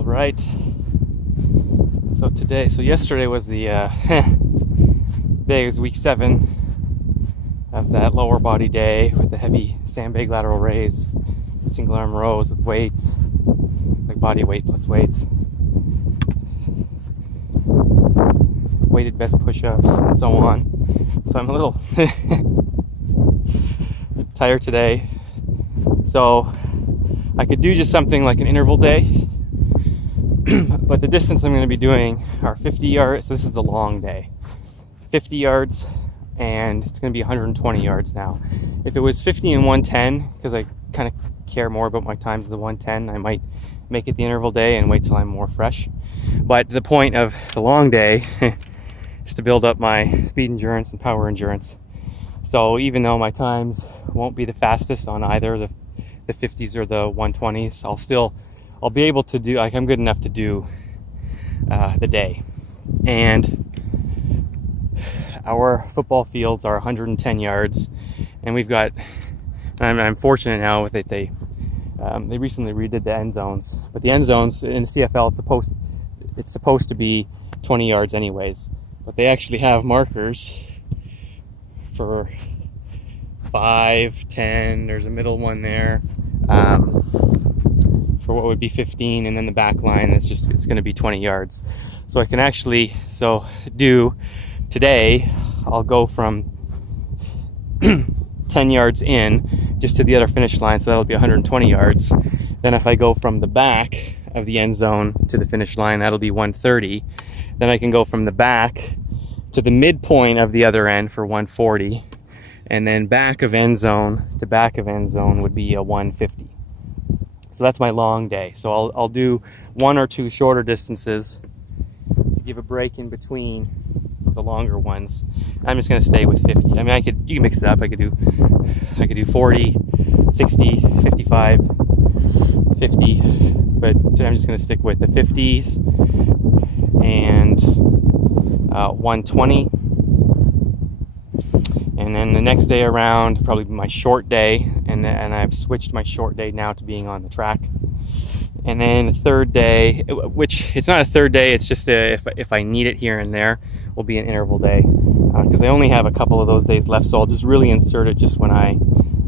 All right. So yesterday was the day. It was week 7 of that lower body day with the heavy sandbag lateral raise, single arm rows with weights, like body weight plus weights, weighted vest push-ups, and so on. So I'm a little tired today. So I could do just something like an interval day. But the distance I'm going to be doing are 50 yards. So this is the long day. 50 yards, and it's going to be 120 yards now. If it was 50 and 110, because I kind of care more about my times of the 110, I might make it the interval day and wait till I'm more fresh. But the point of the long day is to build up my speed endurance and power endurance. So even though my times won't be the fastest on either the 50s or the 120s, I'll be able to do, like, I'm good enough to do the day. And our football fields are 110 yards, and I'm fortunate now with it. They recently redid the end zones, but the end zones in the CFL, it's supposed to be 20 yards anyways, but they actually have markers for 5, 10. There's a middle one there for what would be 15, and then the back line it's going to be 20 yards. So I can actually do today. I'll go from 10 yards in just to the other finish line, so that'll be 120 yards. Then if I go from the back of the end zone to the finish line, that'll be 130. Then I can go from the back to the midpoint of the other end for 140, and then back of end zone to back of end zone would be a 150. So that's my long day. So I'll do one or two shorter distances to give a break in between of the longer ones. I'm just going to stay with 50. I mean, you can mix it up. I could do 40, 60, 55, 50, but I'm just going to stick with the 50s and 120. And then the next day around, probably my short day, and I've switched my short day now to being on the track. And then the third day, which it's not a third day, it's just if I need it here and there, will be an interval day. Because I only have a couple of those days left, so I'll just really insert it just when I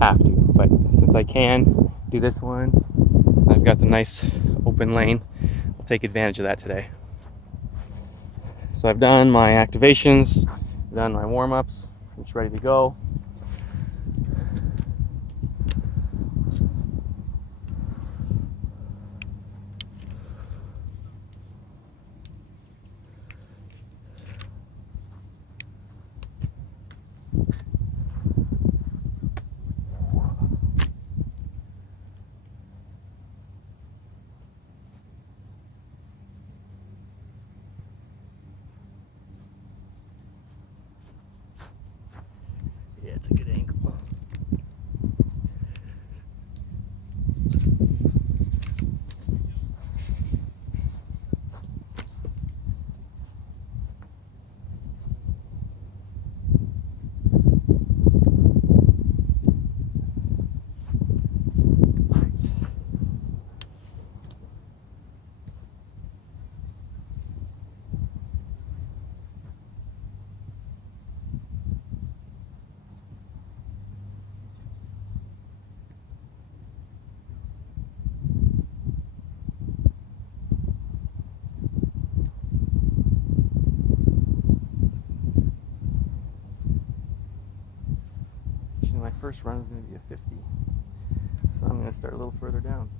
have to. But since I can do this one, I've got the nice open lane, I'll take advantage of that today. So I've done my activations, I've done my warm-ups, it's ready to go. Yeah, it's a good angle. My first run is going to be a 50, so I'm going to start a little further down.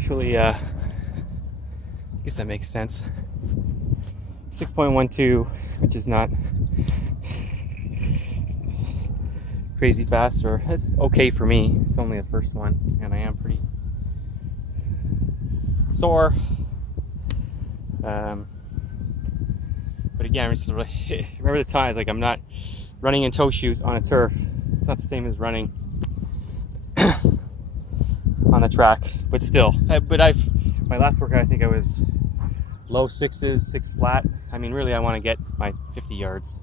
Actually, I guess that makes sense. 6.12, which is not crazy fast, or it's okay for me. It's only the first one, and I am pretty sore. But again, remember the times, like I'm not running in toe shoes on a turf. It's not the same as running on the track, but still. But my last workout, I think I was low sixes, 6 flat. I mean, really, I want to get my 50 yards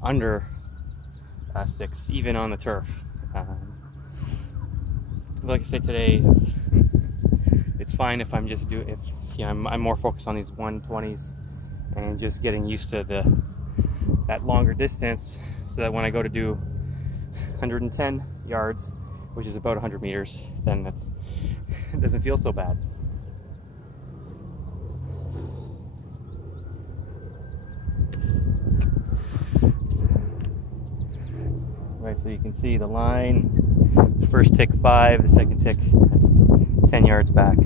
under 6, even on the turf. Like I say today, it's fine if I'm just doing, if I'm more focused on these 120s and just getting used to that longer distance, so that when I go to do 110 yards, which is about 100 meters, then it doesn't feel so bad. Right, so you can see the line, the first tick 5, the second tick, that's 10 yards back.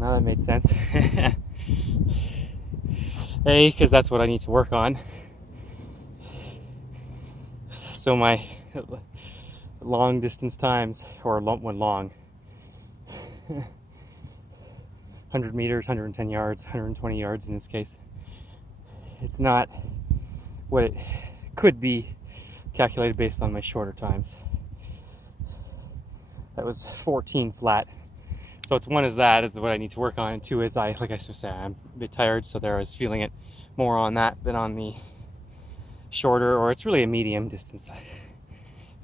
now that made sense. A, because that's what I need to work on. So my long distance times, or when long, 100 meters, 110 yards, 120 yards in this case, it's not what it could be calculated based on my shorter times. That was 14 flat. So it's one is that is what I need to work on, and two is like I said, I'm a bit tired, so there I was feeling it more on that than on the shorter, or it's really a medium distance.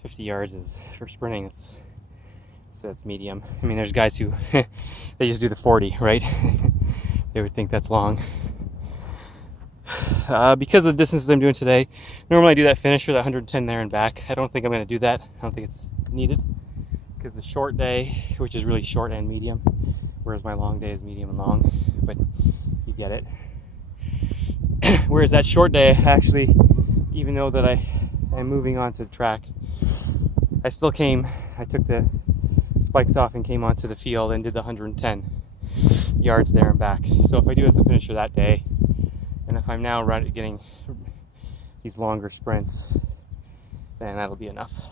50 yards is for sprinting. It's medium. I mean, there's guys who they just do the 40, right? They would think that's long. Because of the distances I'm doing today, normally I do that finisher, that 110 there and back. I don't think I'm going to do that. I don't think it's needed, because the short day, which is really short and medium, whereas my long day is medium and long, but you get it. Whereas that short day, actually, even though that I'm moving on to the track, I took the spikes off and came onto the field and did the 110 yards there and back. So if I do as a finisher that day, and if I'm now getting these longer sprints, then that'll be enough.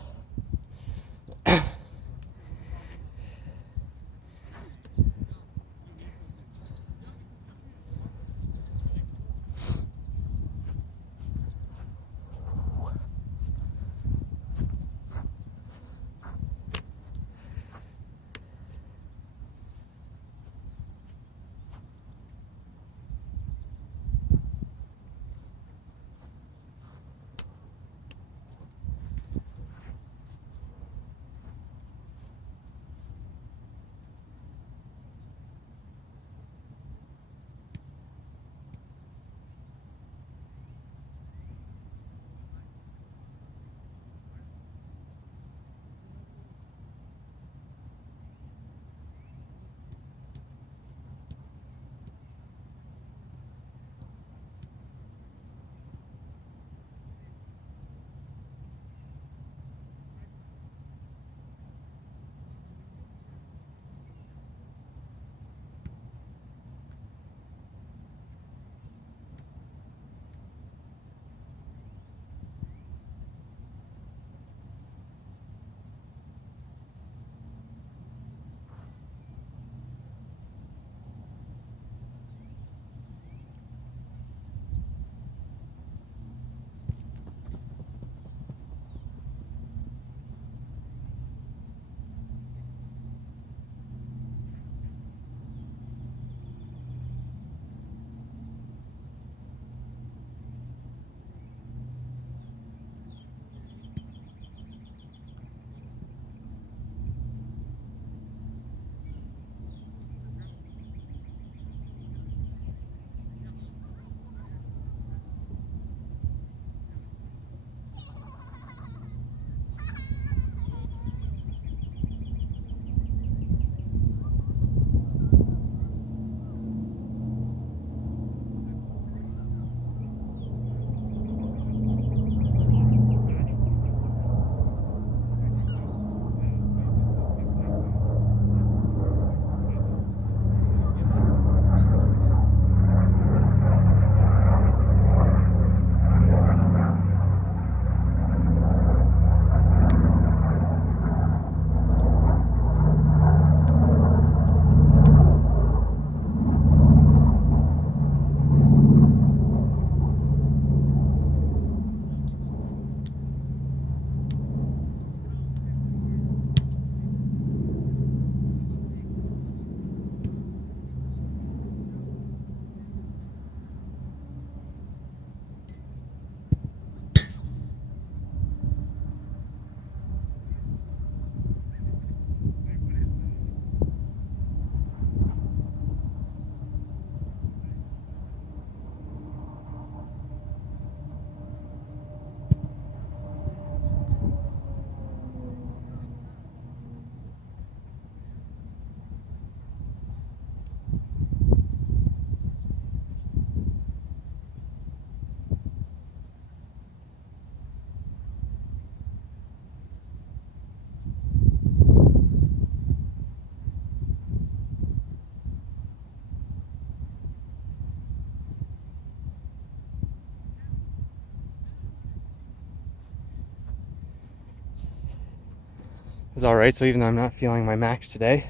was all right. So even though I'm not feeling my max today,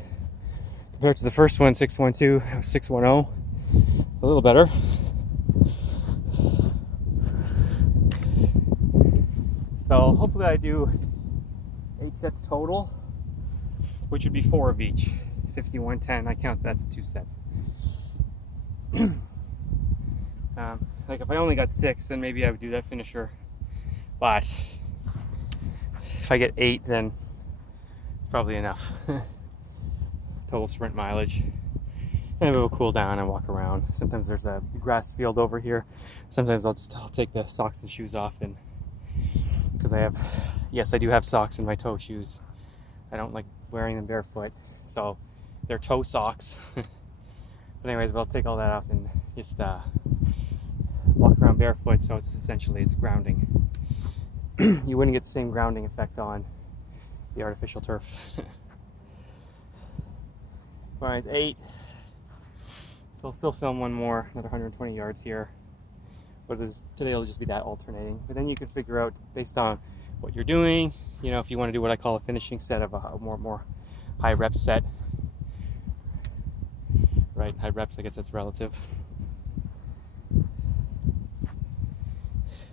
compared to the first one, 612, 610, a little better. So hopefully I do 8 sets total, which would be 4 of each. 50, 110, I count that's 2 sets. Like if I only got 6, then maybe I would do that finisher. But if I get 8, then it's probably enough. Total sprint mileage. And it will cool down and walk around. Sometimes there's a grass field over here. Sometimes I'll take the socks and shoes off, and because I do have socks in my toe shoes. I don't like wearing them barefoot, so they're toe socks. But anyways, I'll take all that off and just walk around barefoot. So it's grounding. You wouldn't get the same grounding effect on the artificial turf. Alright, 8. So I'll still film one more, another 120 yards here. But today it'll just be that alternating. But then you can figure out based on what you're doing, you know, if you want to do what I call a finishing set of a more high rep set. Right, high reps, I guess that's relative.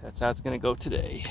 That's how it's gonna go today.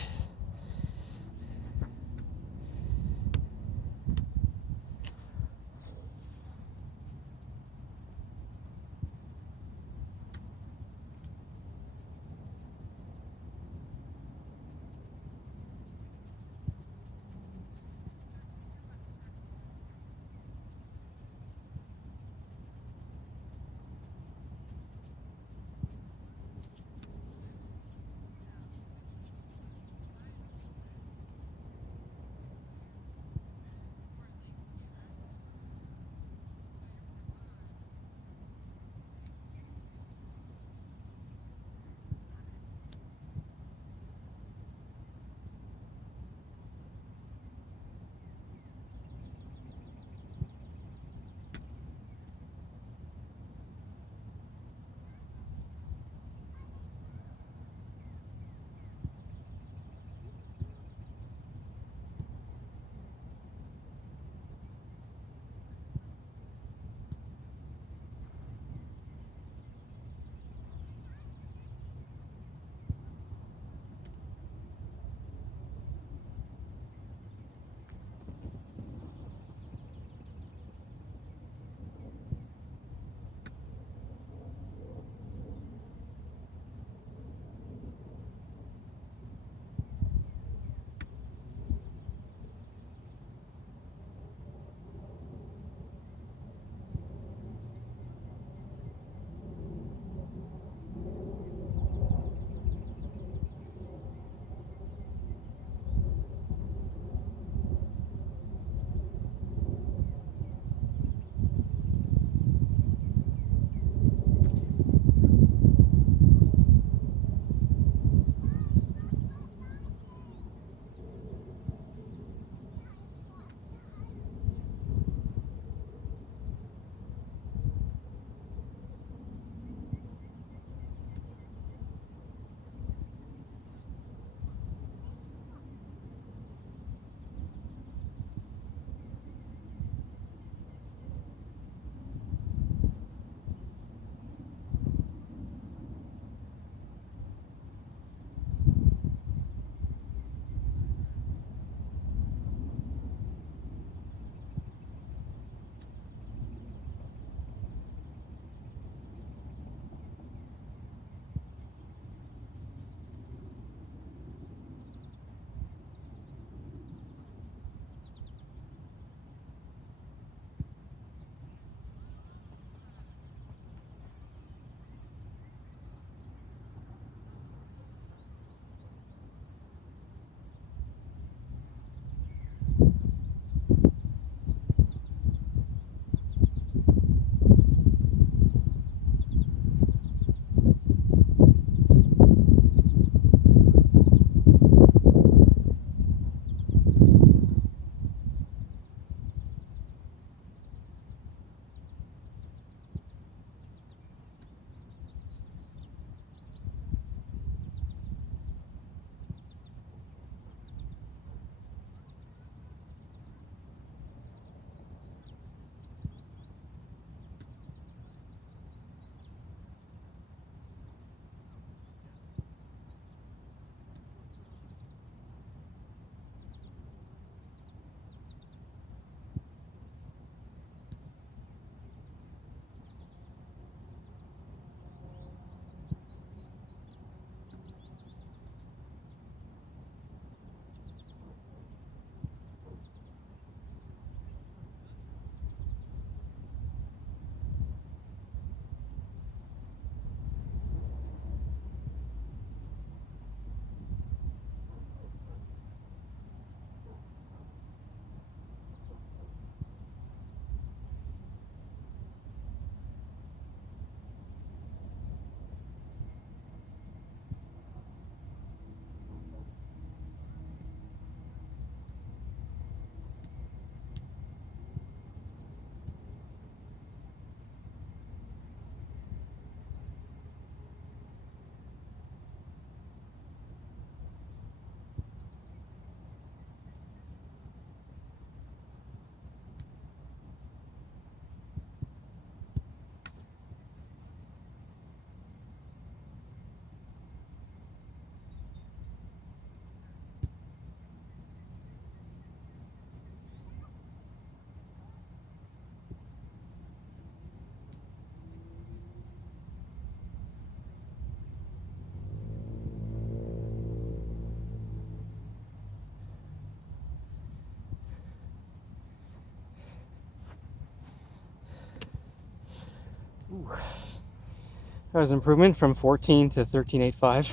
That was an improvement from 14 to 13.85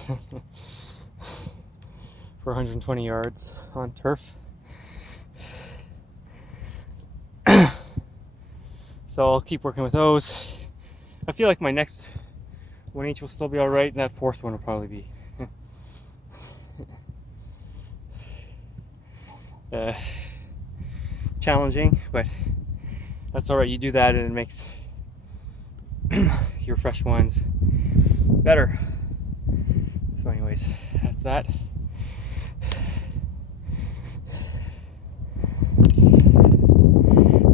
for 120 yards on turf. So I'll keep working with those. I feel like my next 1H will still be alright, and that fourth one will probably be challenging, but that's alright. You do that and it makes your fresh ones better. So anyways, that's that.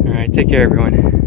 Alright, take care everyone.